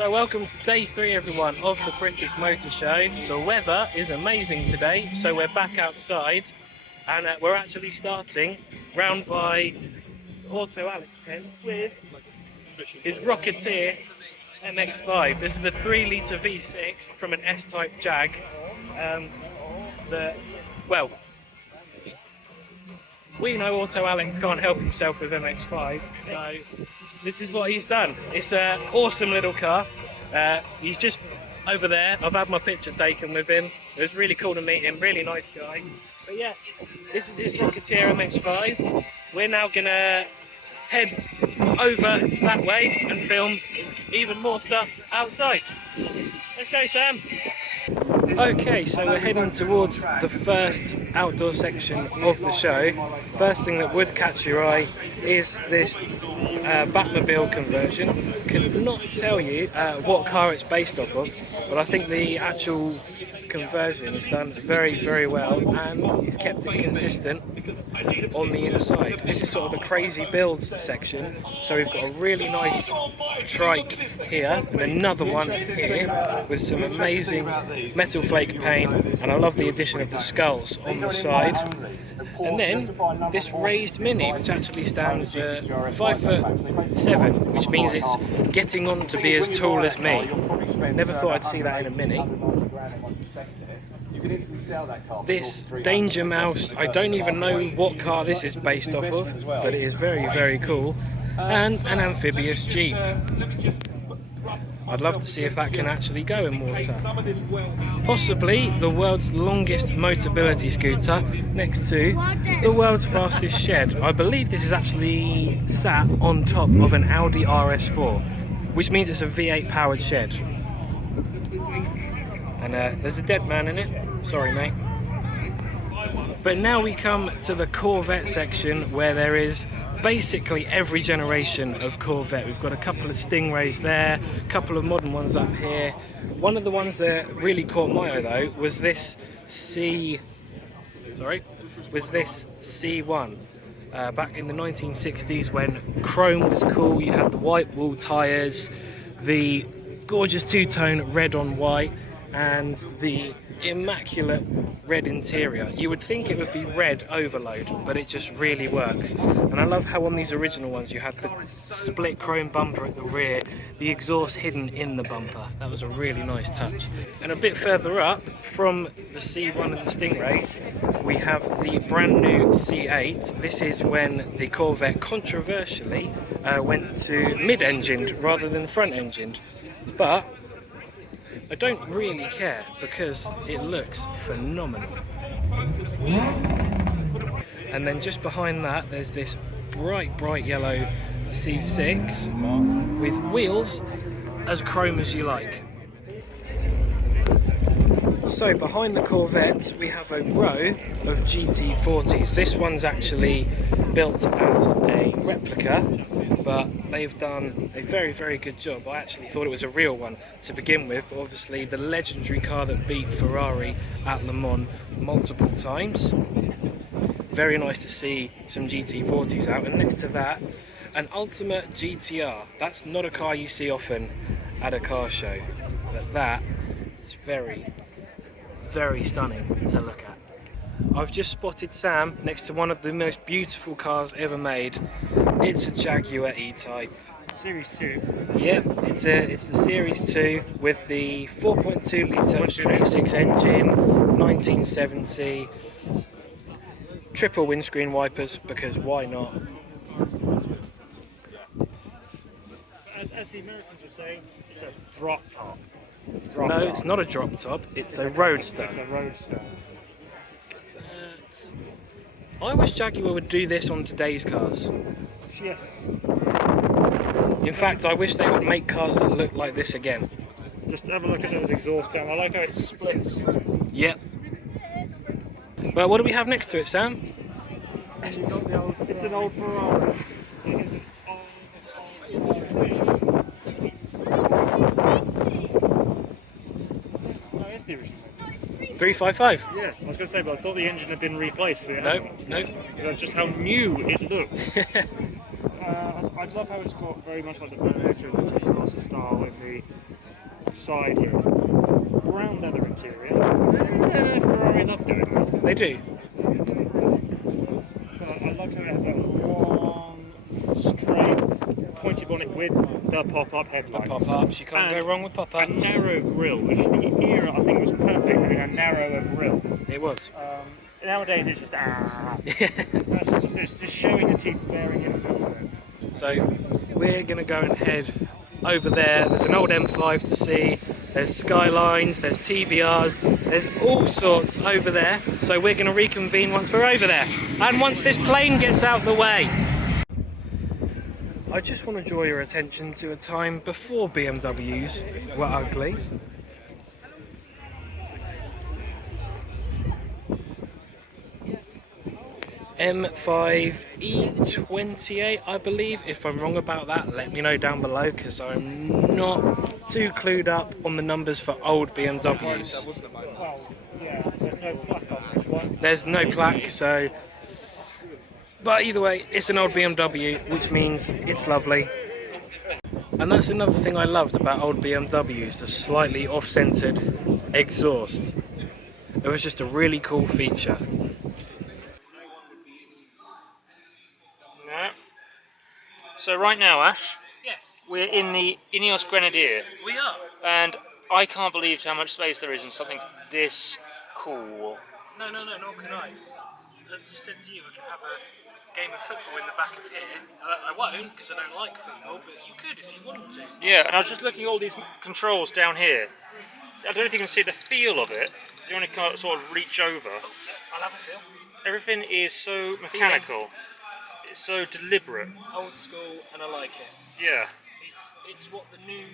So welcome to day 3 everyone of the British Motor Show. The weather is amazing today, so we're back outside and we're actually starting round by Auto Alex tent with his Rocketeer MX-5. This is the 3-litre V6 from an S-Type Jag. Well, we know Auto Alex can't help himself with MX-5, so this is what he's done. It's an awesome little car. He's just over there. I've had my picture taken with him. It was really cool to meet him, really nice guy. But yeah, this is his Rocketeer MX-5. We're now gonna head over that way and film even more stuff outside. Let's go, Sam. Okay, so we're heading towards the first outdoor section of the show. First thing that would catch your eye is this Batmobile conversion. Could not tell you what car it's based off of, but I think the actual conversion is done very, very well, and he's kept it consistent on the inside. This is sort of a crazy builds section, so we've got a really nice trike here and another one here with some amazing metal flake paint, and I love the addition of the skulls on the side. And then this raised Mini, which actually stands 5'7", which means it's getting on to be as tall as me. Never thought I'd see that in a Mini. This Danger Mouse, I don't even know what car this is based off of, but it is very, very cool. And an amphibious Jeep. I'd love to see if that can actually go in water. Possibly the world's longest Motability scooter next to the world's fastest shed. I believe this is actually sat on top of an Audi RS4, which means it's a V8 powered shed. And there's a dead man in it. Sorry, mate. But now we come to the Corvette section, where there is basically every generation of Corvette. We've got a couple of Stingrays there, a couple of modern ones up here. One of the ones that really caught my eye though was this C1. Back in the 1960s, when chrome was cool, you had the white wall tyres, the gorgeous two-tone red on white, and the immaculate red interior. You would think it would be red overload, but it just really works. And I love how on these original ones you had the split chrome bumper at the rear, the exhaust hidden in the bumper. That was a really nice touch. And a bit further up from the C1 and the Stingrays, we have the brand new C8. This is when the Corvette controversially went to mid-engined rather than front-engined. But I don't really care because it looks phenomenal. And then just behind that there's this bright yellow C6 with wheels as chrome as you like. So behind the Corvettes we have a row of GT40s. This one's actually built as a replica, but they've done a very, very good job. I actually thought it was a real one to begin with, but obviously the legendary car that beat Ferrari at Le Mans multiple times. Very nice to see some GT40s out, and next to that, an Ultima GTR. That's not a car you see often at a car show, but that is very, very stunning to look at. I've just spotted Sam next to one of the most beautiful cars ever made. It's a Jaguar E-Type. Series 2. Yep, it's the Series 2 with the 4.2 litre straight 6 engine, 1970, triple windscreen wipers, because why not? As the Americans would say, it's a drop top. No, it's not a drop top, it's a roadster. It's a roadster. I wish Jaguar would do this on today's cars. Yes. In fact, I wish they would make cars that look like this again. Just have a look at those exhaust down. I like how it splits. Yep. Well, what do we have next to it, Sam? It's an old Ferrari. It is an No, it's the original. 355. Yeah, I was going to say, but I thought the engine had been replaced. No. Because just how new it looked. I love how it's got very much like the Beretta and the Testarossa style in the side here. Brown leather interior. Yeah, Ferrari love doing that. They do. But I like how it has that long, straight, pointy bonnet with the pop-up headlights. Pop-ups, you can't go wrong with A pop-ups. narrow grille, which for the era I think was perfect, having a narrower grille. It was. Nowadays it's just it's just showing the teeth bearing in as well. So we're going to go and head over there. There's an old M5 to see. There's Skylines, there's TVRs, there's all sorts over there. So we're going to reconvene once we're over there. And once this plane gets out the way. I just want to draw your attention to a time before BMWs were ugly. M5 E28, I believe. If I'm wrong about that, let me know down below, because I'm not too clued up on the numbers for old BMWs. Well, yeah, there's no plaque on this one. There's no plaque, so... But either way, it's an old BMW, which means it's lovely. And that's another thing I loved about old BMWs, the slightly off-centered exhaust. It was just a really cool feature. So right now, Ash, Yes, we're in the Ineos Grenadier, we are. and I can't believe how much space there is in something this cool. No, nor can I. As I said to you, I could have a game of football in the back of here. I won't, because I don't like football, but you could if you wanted to. Yeah, and I was just looking at all these controls down here. I don't know if you can see the feel of it. You want to kind of sort of reach over. Oh, yeah, I'll have a feel. Everything is so mechanical. It's so deliberate. It's old school, and I like it. Yeah. It's what the new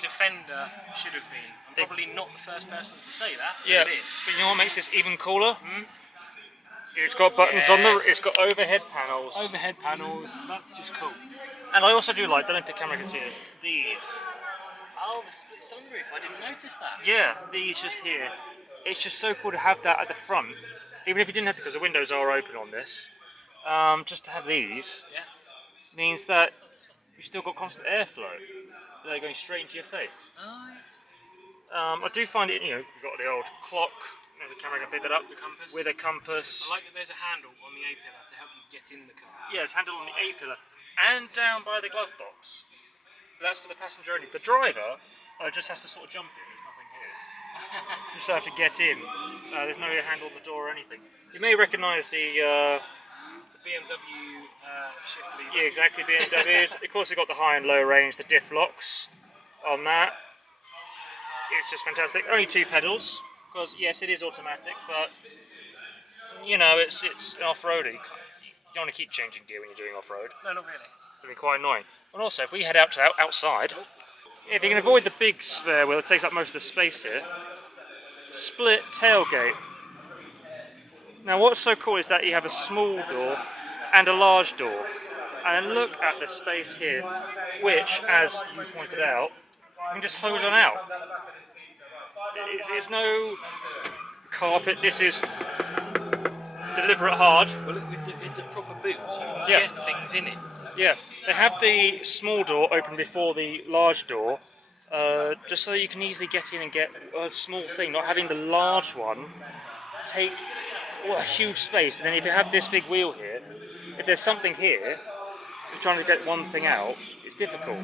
Defender should have been. I'm probably not the first person to say that, but Yeah. it is. But you know what makes this even cooler? It's got buttons on the. Yes. It's got overhead panels. Overhead panels, that's just cool. And I also do like. I don't know if the camera can see this. These. Oh, the split sunroof, I didn't notice that. Yeah, these just here. It's just so cool to have that at the front, even if you didn't have to, because the windows are open on this. Just to have these Yeah. means that you still got constant airflow. They're going straight into your face. Oh, I do find it, you've got the old clock. The camera can pick that up the compass. with a compass. I like that there's a handle on the A-pillar to help you get in the car. Yeah, it's handled on the A-pillar and down by the glove box. That's for the passenger only. The driver just has to sort of jump in. There's nothing here. You just have to get in. There's no handle on the door or anything. You may recognise the BMW shift lever. yeah, exactly, BMWs. Of course, you've got the high and low range, the diff locks on that. It's just fantastic. Only 2 pedals, because yes, it is automatic, but it's an off-roader. You don't want to keep changing gear when you're doing off-road. No, not really. It's going to be quite annoying. And also, if we head out to outside, if you can avoid the big spare wheel that takes up most of the space here, split tailgate. Now, what's so cool is that you have a small door and a large door. And look at the space here, which, as you pointed out, you can just hose on out. It's no carpet. This is deliberate hard. Well, it's a proper boot. You can Yeah. get things in it. Yeah, they have the small door open before the large door, just so you can easily get in and get a small thing, not having the large one take a huge space. And then if you have this big wheel here, if there's something here, you're trying to get one thing out, it's difficult.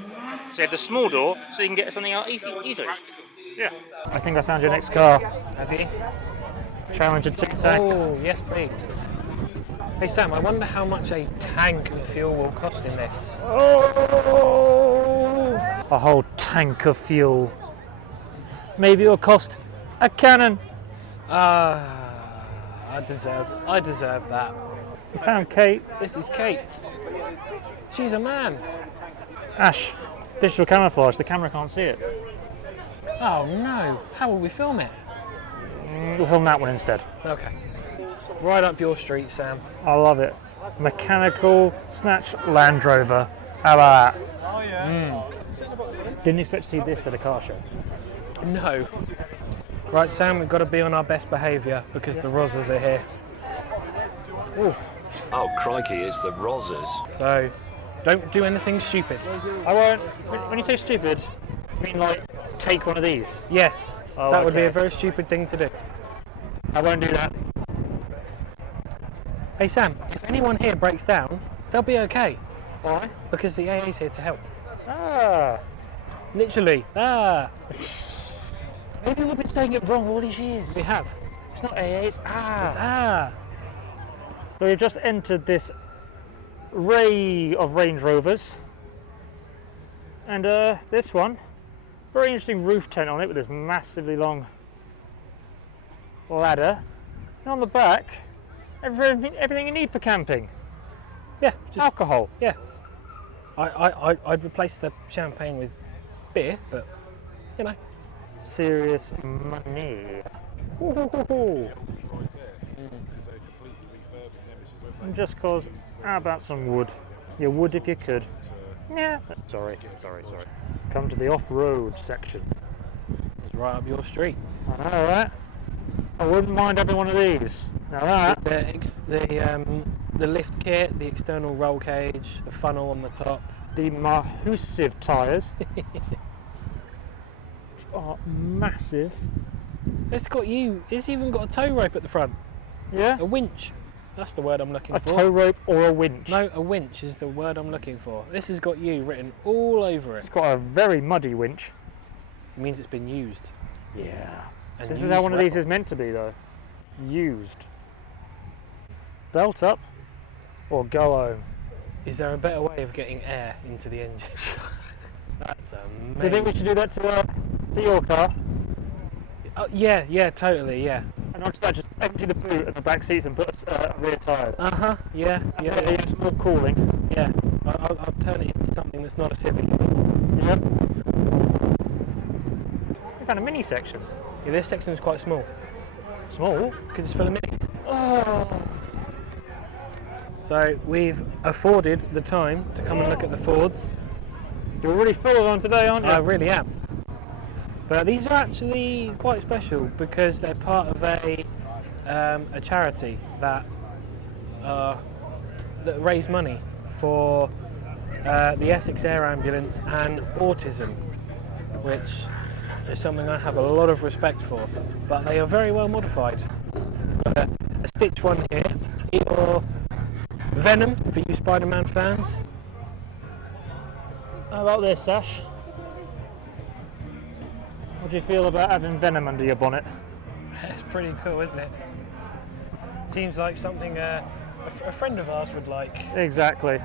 So you have the small door, so you can get something out easily. Practical. Yeah. I think I found your next car. Have you? Challenger Tic Tac. Oh, yes, please. Hey Sam, I wonder how much a tank of fuel will cost in this. Oh! A whole tank of fuel. Maybe it'll cost a cannon. I deserve that. You found Kate. This is Kate. She's a man. Ash, digital camouflage. The camera can't see it. Oh no, how will we film it? We'll film that one instead. Okay. Right up your street, Sam. I love it. Mechanical snatch Land Rover. How about that? Oh yeah. Didn't expect to see this at a car show. No. Right, Sam, we've got to be on our best behaviour because the Rozzers are here. Ooh. Oh, crikey, it's the Rozzers. So, don't do anything stupid. I won't. When you say stupid, You mean like take one of these? Yes, Oh, that would be okay. a very stupid thing to do. I won't do that. Hey Sam, if anyone here breaks down, they'll be okay Why? because the AA is here to help. Ah. Literally. Maybe we've been saying it wrong all these years. We have. It's not AA, it's It's So we've just entered this array of Range Rovers. And this one, very interesting roof tent on it with this massively long ladder. And on the back, everything you need for camping. Yeah, just Alcohol. yeah. I'd replace the champagne with beer, but you know. Serious money. Ooh. And just cause, how about some wood? You would if you could. Yeah. Sorry. Come to the off-road section. It's right up your street. I know, right? I wouldn't mind having one of these. Now that, The lift kit, the external roll cage, the funnel on the top. the Mahusive tyres are massive. It's even got a tow rope at the front. Yeah? A winch. That's the word I'm looking A for. tow rope or a winch. No, a winch is the word I'm looking for. This has got you written all over it. It's got a very muddy winch. It means it's been used. Yeah. And This is used how one of these well. is meant to be, though. Used. Belt up or go home. Is there a better way of getting air into the engine? That's amazing. Do you think we should do that to your car? Oh, yeah, totally, yeah. And not just that, just empty the boot and the back seats and put a rear tyre. Yeah. It's more cooling. Yeah. I'll turn it into something that's not a Civic. Yep. We found a mini section. Yeah, this section is quite small Small. because it's full of minis. Oh. So we've afforded the time to come and look at the Fords. You're really full of them today, aren't you? I really am. But these are actually quite special because they're part of a charity that raise money for the Essex Air Ambulance and autism, which is something I have a lot of respect for. But they are very well modified. A Stitch one here, or Venom for you Spider-Man fans. How about this, Sash? What do you feel about having Venom under your bonnet? It's pretty cool, isn't it? Seems like something a friend of ours would like. Exactly.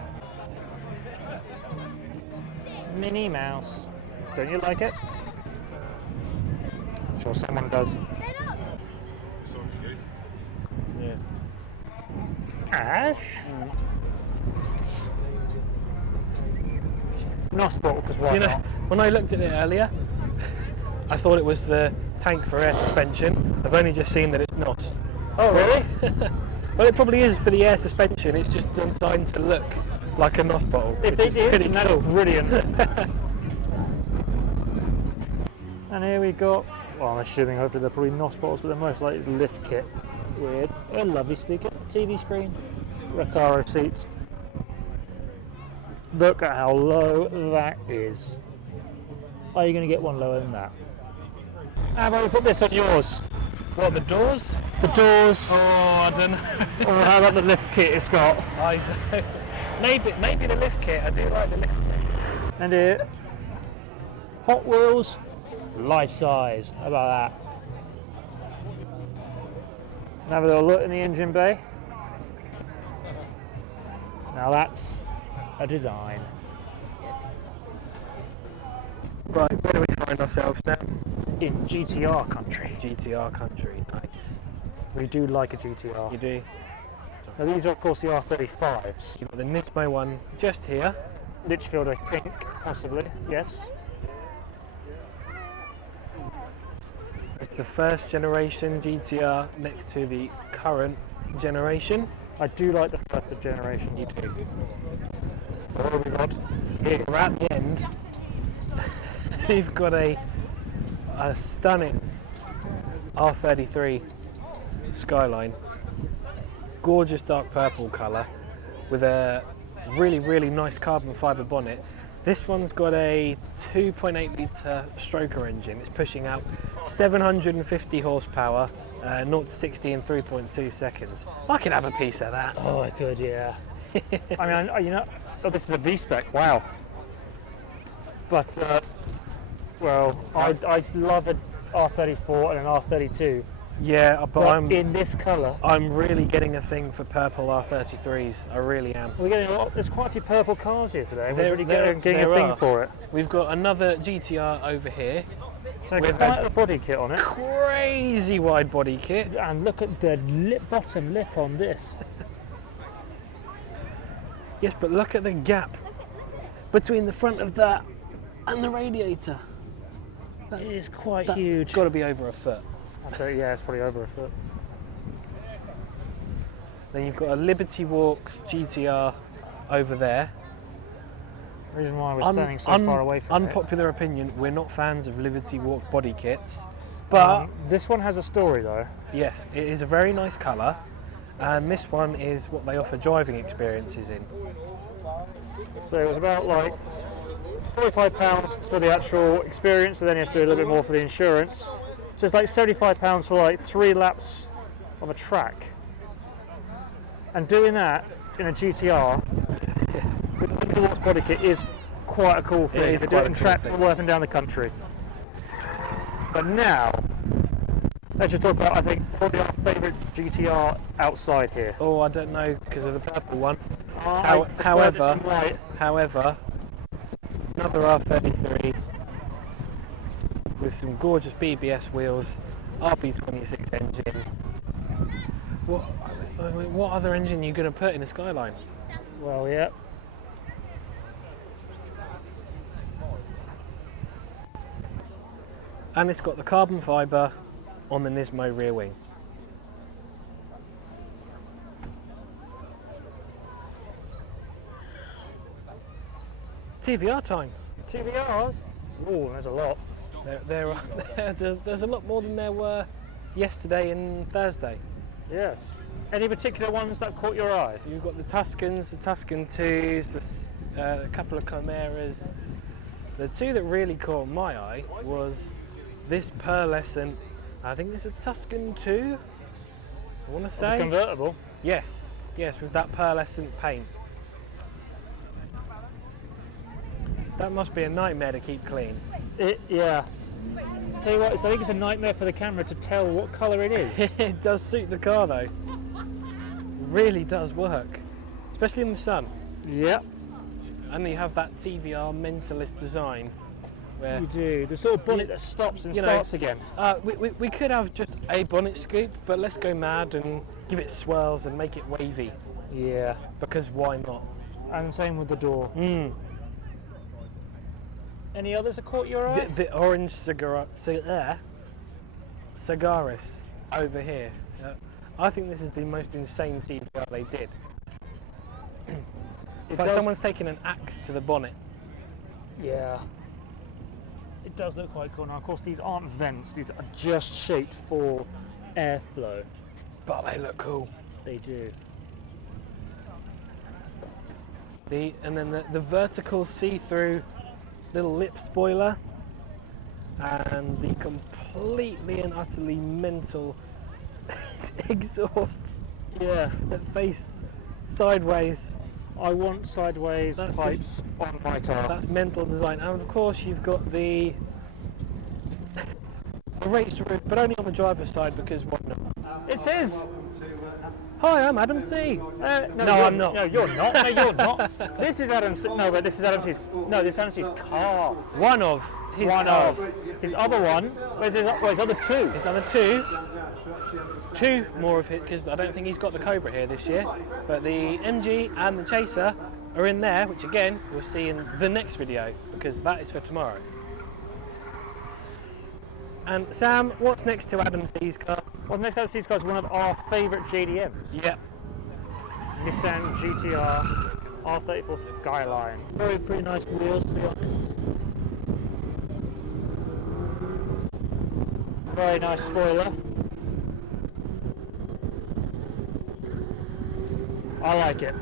Minnie Mouse. Don't you like it? Sure, someone does. Yeah. Ash? Nosport, because why Do you know, not? when I looked at it earlier, I thought it was the tank for air suspension. I've only just seen that it's NOS. Oh, really? Well, it probably is for the air suspension. It's just designed to look like a NOS bottle. If which it is, pretty then that's cool. brilliant. And here we got, well, I'm assuming hopefully they're probably NOS bottles, but they're most likely lift kit. Weird. A lovely speaker, TV screen, Recaro seats. Look at how low that is. Are you going to get one lower than that? How about we put this on yours? What, the doors? The doors, Oh, I don't know. or how about the lift kit it's got? I don't. Maybe the lift kit. I do like the lift kit. And here, Hot Wheels, life size. How about that? Have a little look in the engine bay. Now that's a design. Right, where do we find ourselves now? In GTR country. GTR country. Nice. We do like a GTR. You do. Now these are of course the R35s. You've got the Nismo one just here. Litchfield I think, possibly, yes. It's the first generation GTR next to the current generation. I do like the first generation. You do. What have we got? Here, we're at the end. You've got a stunning R33 Skyline, gorgeous dark purple colour with a really nice carbon fibre bonnet. This one's got a 2.8 litre stroker engine. It's pushing out 750 horsepower, 0 to 60 in 3.2 seconds. I could have a piece of that. Oh, I could, yeah. I mean, you know, oh, this is a V-spec, wow. But, well, I love an R34 and an R32. Yeah, but But in this colour, I'm really getting a thing for purple R33s. I really am. we're getting a lot. There's quite a few purple cars here today. There- We're really there- getting a there thing are. for it. We've got another GTR over here. So With quite a body kit on it. Crazy wide body kit. And look at the bottom lip on this. Yes, but look at the gap between the front of that and the radiator. It is quite That's huge. got to be over a foot. So yeah, it's probably over a foot. Then you've got a Liberty Walks GTR over there. The reason why we're standing so far away from Unpopular opinion, we're not fans of Liberty Walk body kits. But this one has a story though. yes, it is a very nice colour. And this one is what they offer driving experiences in. So it was about like £45 for the actual experience, and then you have to do a little bit more for the insurance. So it's like £75 for like 3 laps of a track. And doing that in a GTR with a Liberty Walks body kit is quite a cool thing. is to do quite it a in cool tracks thing. all up and down the country. But now, let's just talk about, I think, probably our favourite GTR outside here. Oh, I don't know because of the purple one. I prefer however- this in white. However, another R33 with some gorgeous BBS wheels, RB26 engine. What other engine are you going to put in a Skyline? Well, yeah. And it's got the carbon fibre on the Nismo rear wing. TVR time. TVRs? Oh, there's a lot. There's a lot more than there were yesterday and Thursday. Yes. Any particular ones that caught your eye? You've got the Tuscans, the Tuscan 2s, a couple of Chimeras. The two that really caught my eye was this pearlescent, I think it's a Tuscan 2, I want to The say. convertible. Yes, with that pearlescent paint. That must be a nightmare to keep clean. Yeah. Tell you what, I think it's a nightmare for the camera to tell what colour it is. It does suit the car though. Really does work, especially in the sun. Yep, And you have that TVR mentalist design where you do. The sort of bonnet that stops and You know, starts again. we could have just a bonnet scoop, but let's go mad and give it swirls and make it wavy, Yeah. because why not? And same with the door. Any others that caught your eye? The orange Cigaris over here. I think this is the most insane TVR they did. It's like does- someone's taken an axe to the bonnet. Yeah. It does look quite cool. Now, of course, these aren't vents. These are just shaped for airflow. But they look cool. They do. And then the vertical see-through little lip spoiler, and the completely and utterly mental exhausts Yeah. that face sideways. I want sideways That's pipes on my car. That's mental design. And of course you've got the raised roof, but only on the driver's side, because why not? It says. Hi, I'm Adam C. No, I'm not. No, you're not. No, you're not. This is Adam. No, but this is Adam C's. No, this is Adam C's car. One of his One cars. of his other one. Where's his other two? His other two more of it, because I don't think he's got the Cobra here this year. But the MG and the Chaser are in there, which again you'll see in the next video, because that is for tomorrow. And Sam, what's next to Adam C's car? Well, next Adam C's car is one of our favourite JDMs. Yep. Nissan GTR R34 Skyline. Very pretty nice wheels, to be honest. Very nice spoiler. I like it.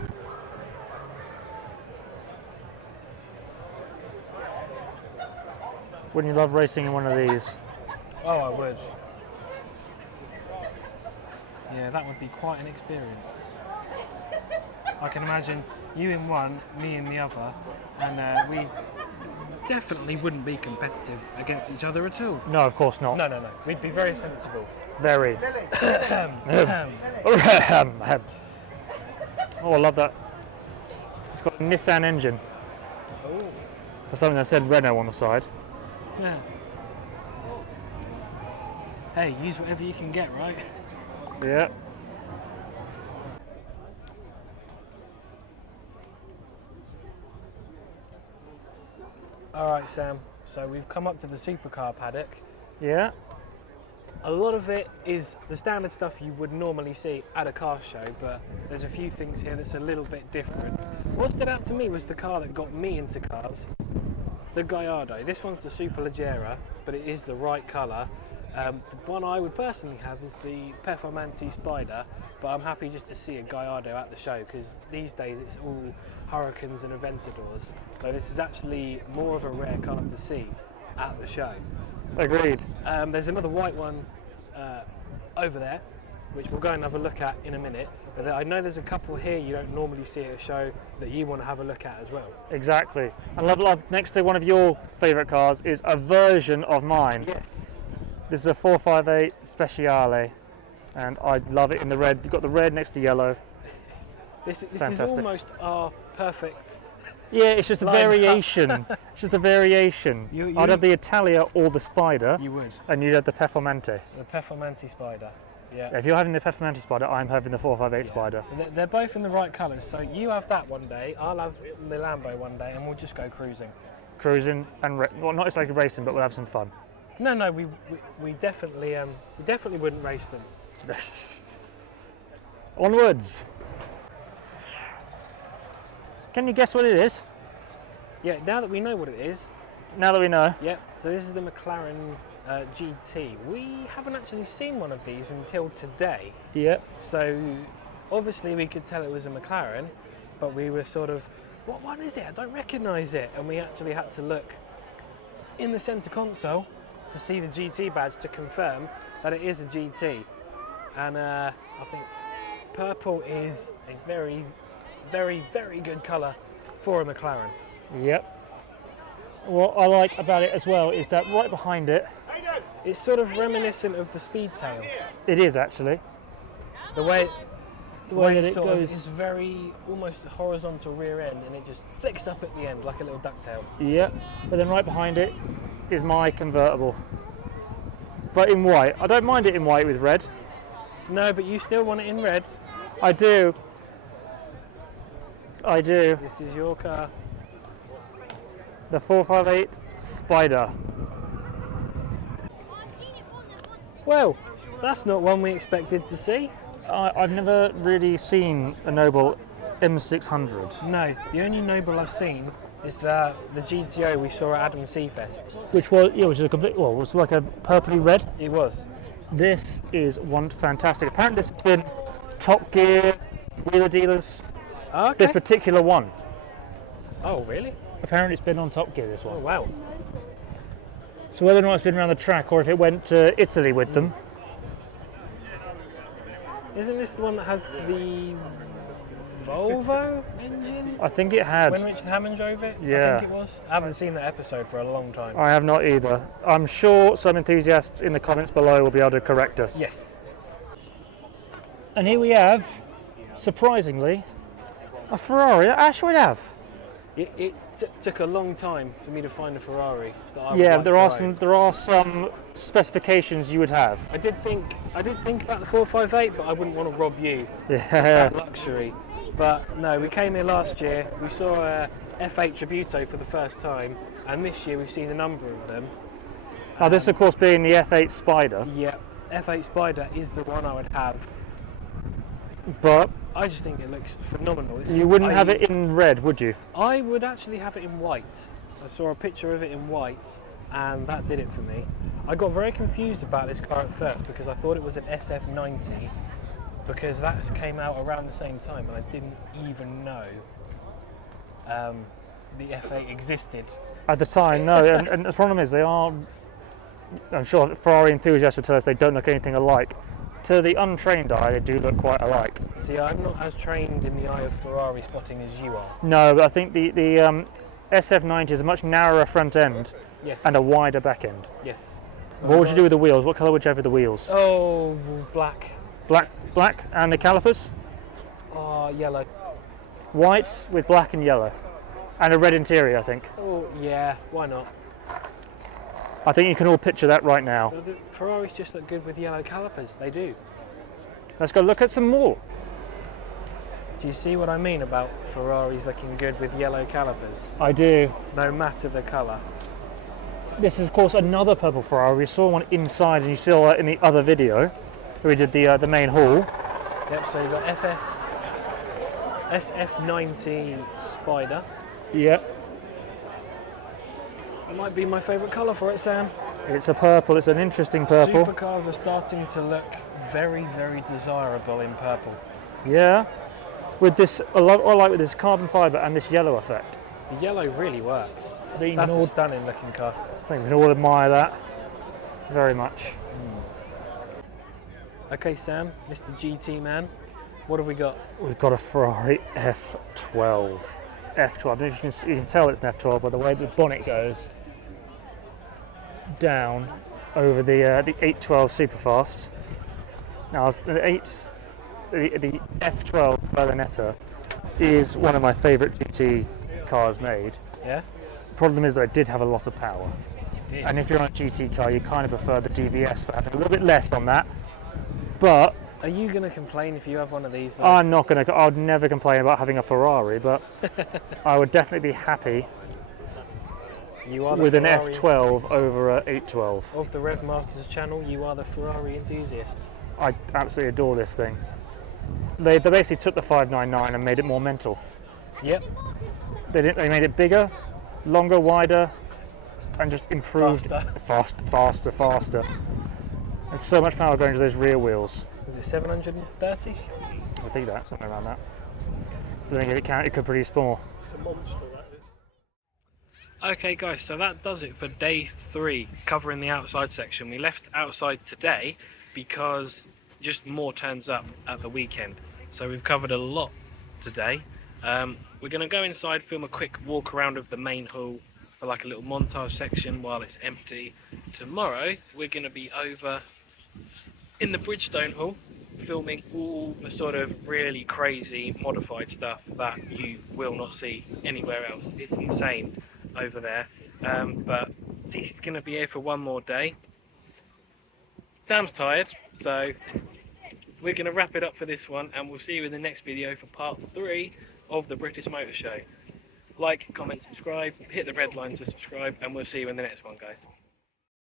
Wouldn't you love racing in one of these? Oh, I would. Yeah, that would be quite an experience. I can imagine you in one, me in the other, and we definitely wouldn't be competitive against each other at all. No, of course not. No. We'd be very sensible. Very. Oh, I love that. It's got a Nissan engine. Oh. For something that said Renault on the side. Yeah. Hey, use whatever you can get, right? Yeah. All right, Sam. So we've come up to the supercar paddock. Yeah. A lot of it is the standard stuff you would normally see at a car show, but there's a few things here that's a little bit different. What stood out to me was the car that got me into cars, the Gallardo. This one's the Superleggera, but it is the right colour. The one I would personally have is the Performante Spider, but I'm happy just to see a Gallardo at the show because these days it's all Hurricanes and Aventadors. So this is actually more of a rare car to see at the show. Agreed. There's another white one over there, which we'll go and have a look at in a minute. But I know there's a couple here you don't normally see at a show that you want to have a look at as well. Exactly. And love, next to one of your favourite cars is a version of mine. Yes. This is a 458 Speciale, and I love it in the red. You've got the red next to yellow. This is fantastic. almost our perfect. Yeah, it's just a Line up. variation. It's just a variation. You- I'd have the Italia or the Spider, You would. and you'd have the Performante. The Performante Spider. Yeah. If you're having the Performante Spider, I'm having the 458 Spider. They're both in the right colours, so you have that one day, I'll have the Lambo one day, and we'll just go cruising. Cruising and well, not exactly racing, but we'll have some fun. No, we definitely wouldn't race them. Onwards. Can you guess what it is? Yeah. Now that we know what it is, Now that we know. yep. So this is the McLaren GT. We haven't actually seen one of these until today. Yep. So obviously we could tell it was a McLaren, but we were sort of, what one is it? I don't recognise it. And we actually had to look in the centre console to see the GT badge to confirm that it is a GT. And I think purple is a very, very, very good colour for a McLaren. Yep. What I like about it as well is that right behind it, It's sort of reminiscent of the Speedtail. it is actually. The way The way that it sort of goes. is very almost horizontal rear end, and it just flicks up at the end like a little ducktail. Yep. But then right behind it is my convertible. But in white. I don't mind it in white with red. No, but you still want it in red. I do. I do. This is your car. The 458 Spider. Well, that's not one we expected to see. I've never really seen a Noble M600, No, the only Noble I've seen is the GTO we saw at Adam Seafest. which was a complete, well, was like a purpley red. It was. This is one fantastic. Apparently, this has been Top Gear, Wheeler Dealers. Okay. This particular one. Oh, really? Apparently, it's been on Top Gear. This Oh, one. wow. So whether or not it's been around the track or if it went to Italy with them, Isn't this the one that has the Volvo engine? I think it had. When Richard Hammond drove it? Yeah. I think it was. I haven't seen that episode for a long time. I have not either. I'm sure some enthusiasts in the comments below will be able to correct us. Yes. And here we have, surprisingly, a Ferrari that Ash would have. It took a long time for me to find a Ferrari that I would Yeah, like there to are own. some specifications you would have. I did think about the 458, but I wouldn't want to rob you Yeah. that luxury. But no, we came here last year. We saw a F8 Tributo for the first time, and this year we've seen a number of them. Now this, of course, being the F8 Spider, Yeah, F8 Spider is the one I would have. but I just think it looks phenomenal. you wouldn't have it in red, would you? I would actually have it in white. I saw a picture of it in white, and that did it for me. I got very confused about this car at first because I thought it was an SF90, because that came out around the same time, and I didn't even know the F8 existed. At the time, no, and the problem is they are. I'm sure Ferrari enthusiasts would tell us they don't look anything alike. To the untrained eye, they do look quite alike. See, I'm not as trained in the eye of Ferrari spotting as you are. No, but I think the SF90 is a much narrower front end Yes. and a wider back end. Yes. What would you do with the wheels? What colour would you have with the wheels? Oh, black. Black, and the calipers? Oh, yellow. White with black and yellow, and a red interior. I think. Oh, yeah. Why not? I think you can all picture that right now. The Ferraris just look good with yellow calipers. They do. Let's go look at some more. Do you see what I mean about Ferraris looking good with yellow calipers? I do. No matter the colour. This is, of course, another purple Ferrari. We saw one inside, and you saw it in the other video. We did the main haul. Yep. So you've got SF90 Spider. Yep. That might be my favourite colour for it, Sam. It's a purple. It's an interesting purple. Supercars are starting to look very, very desirable in purple. Yeah. With this, a lot I like with this carbon fibre and this yellow effect. The yellow really works. I think That's we a can stunning looking car. all admire that very much. Okay, Sam, Mr. GT man, what have we got? We've got a Ferrari F12. F12. You can tell it's an F12 by the way the bonnet goes down over the 812 Superfast. Now the F12 Berlinetta is one of my favourite GT cars made. Yeah? Problem is that it did have a lot of power. It did. And if you're on a GT car, you kind of prefer the DBS for having a little bit less on that. But Are you going to complain if you have one of these? Like, I'm not going to. I'd never complain about having a Ferrari, but I would definitely be happy you are the with Ferrari an F12 over a 812. of the Rev Masters channel. You are the Ferrari enthusiast. I absolutely adore this thing. They basically took the 599 and made it more mental. Yep. They made it bigger, longer, wider, and just improved faster. And so much power going to those rear wheels. Is it 730? I think that's something around that. But then if it could produce more. It's a monster, that is. Okay guys, so that does it for day 3 covering the outside section. We left outside today because just more turns up at the weekend. So we've covered a lot today. We're going to go inside, film a quick walk around of the main hall for like a little montage section while it's empty. Tomorrow we're going to be over in the Bridgestone hall filming all the sort of really crazy modified stuff that you will not see anywhere else. It's insane over there, but he's going to be here for one more day. Sam's tired, so we're going to wrap it up for this one, and we'll see you in the next video for part 3 of the British Motor Show. Like, comment, subscribe, hit the red line to subscribe, and we'll see you in the next one, guys.